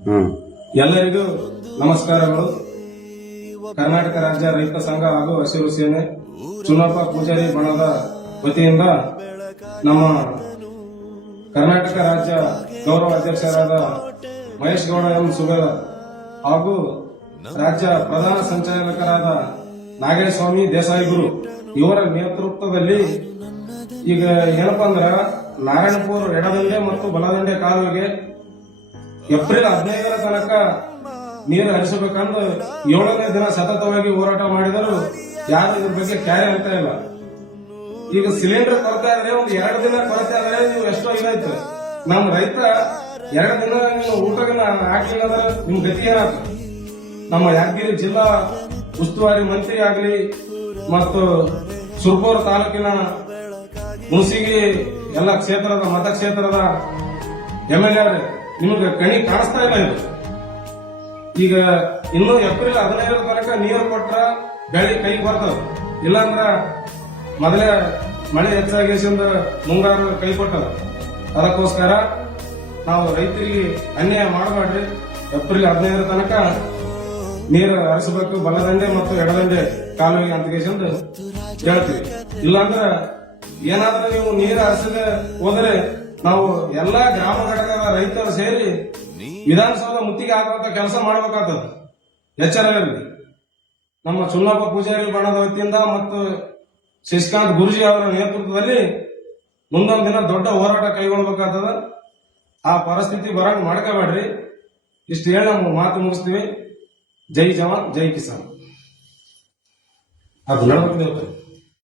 ಎಲ್ಲರಿಗೂ ನಮಸ್ಕಾರಗಳು. ಕರ್ನಾಟಕ ರಾಜ್ಯ ರೈತ ಸಂಘ ಹಾಗೂ ಹಸಿರು ಸೇನೆ ಚುನ್ನಪ್ಪ ಪೂಜಾರಿ ಬಣದ ವತಿಯಿಂದ ನಮ್ಮ ಕರ್ನಾಟಕ ರಾಜ್ಯ ಗೌರವ ಅಧ್ಯಕ್ಷರಾದ ಮಹೇಶ್ ಗೌಡ ಎಂ ಸುಗರ ಹಾಗೂ ರಾಜ್ಯ ಪ್ರಧಾನ ಸಂಚಾಲಕರಾದ ನಾಗೇಶಸ್ವಾಮಿ ದೇಸಾಯಿ ಗುರು ಇವರ ನೇತೃತ್ವದಲ್ಲಿ ಈಗ ಏನಪ್ಪಾ ಅಂದ್ರ ನಾರಾಯಣಪುರ ಎಡದಂಡೆ ಮತ್ತು ಬಲದಂಡೆ ಕಾಲುವೆಗೆ ಏಪ್ರಿಲ್ 15ರ ತನಕ ನೀರು ಹರಿಸಬೇಕಂದು 7ನೇ ದಿನ ಸತತವಾಗಿ ಹೋರಾಟ ಮಾಡಿದರೂ ಯಾರು ಇದ್ರ ಬಗ್ಗೆ ಕ್ಯಾರಿ ಆಗ್ತಾ ಇಲ್ಲ. ಈಗ ಸಿಲಿಂಡರ್ ಕೊರತೆ ಆದ್ರೆ ಒಂದು 2 ದಿನ ಕೊರತೆ ಆದ್ರೆ ನೀವು ಎಷ್ಟೋ ಇದಾಯ್ತು. ನಮ್ ರೈತ 2 ದಿನ ನೀವು ಊಟಗಿನ ಹಾಕ್ಲಿಲ್ಲ ಅಂದ್ರೆ ನಿಮ್ ಗತಿ ಏನಾಗ್ತದೆ? ನಮ್ಮ ಯಾದಗಿರಿ ಜಿಲ್ಲಾ ಉಸ್ತುವಾರಿ ಮಂತ್ರಿ ಆಗ್ಲಿ ಮತ್ತು ಸುರ್ಪುರ ತಾಲೂಕಿನ ಹುಣಸಿಗಿ ಎಲ್ಲ ಕ್ಷೇತ್ರದ ಮತಕ್ಷೇತ್ರದ MLA ನಿಮ್ಗೆ ಕಣಿ ಕಾಣಿಸ್ತಾ ಇಲ್ಲ. ಇದು ಈಗ ಇನ್ನು ಏಪ್ರಿಲ್ 15ರ ತನಕ ನೀರು ಕೊಟ್ರ ಬೆಳೆ ಕೈಗೆ ಬರ್ತದ. ಇಲ್ಲಾಂದ್ರ ಮೊದಲೇ ಮಳೆ ಹೆಚ್ಚಾಗಿ ಮುಂಗಾರು ಕೈ ಕೊಟ್ಟದ. ಅದಕ್ಕೋಸ್ಕರ ನಾವು ರೈತರಿಗೆ ಅನ್ಯಾಯ ಮಾಡಬೇಡ್ರಿ. ಏಪ್ರಿಲ್ 15ರ ತನಕ ನೀರು ಹರಿಸಬೇಕು ಬಲದಂಡೆ ಮತ್ತು ಎಡದಂಡೆ ಕಾಲುವೆಗೆ ಅಂತ ಹೇಳ್ತೀವಿ. ಇಲ್ಲಾಂದ್ರ ಏನಾದ್ರೂ ನೀವು ನೀರು ಹರಿಸದೆ ಹೋದರೆ ನಾವು ಎಲ್ಲಾ ಗ್ರಾಮ ಘಟಕದ ರೈತರು ಸೇರಿ ವಿಧಾನಸೌಧ ಮುತ್ತಿಗೆ ಹಾಕುವಂತ ಕೆಲಸ ಮಾಡಬೇಕಾಗ್ತದೆ. ಎಚ್ಚರದಲ್ಲಿ ನಮ್ಮ ಚುನ್ನಪ್ಪ ಪೂಜಾರಿ ಬಣದ ವತಿಯಿಂದ ಮತ್ತು ಶಶಿಕಾಂತ್ ಗುರುಜಿ ಅವರ ನೇತೃತ್ವದಲ್ಲಿ ಮುಂದೊಂದು ದಿನ ದೊಡ್ಡ ಹೋರಾಟ ಕೈಗೊಳ್ಳಬೇಕಾಗ್ತದ. ಆ ಪರಿಸ್ಥಿತಿ ಬರಂಗ್ ಮಾಡ್ಕೋಬೇಡ್ರಿ. ಇಷ್ಟು ಹೇಳಿ ನಮ್ಮ ಮಾತು ಮುಗಿಸ್ತೀವಿ. ಜೈ ಜವಾನ್ ಜೈ ಕಿಸಾನ್. ಅದು ನಡಬೇಕು.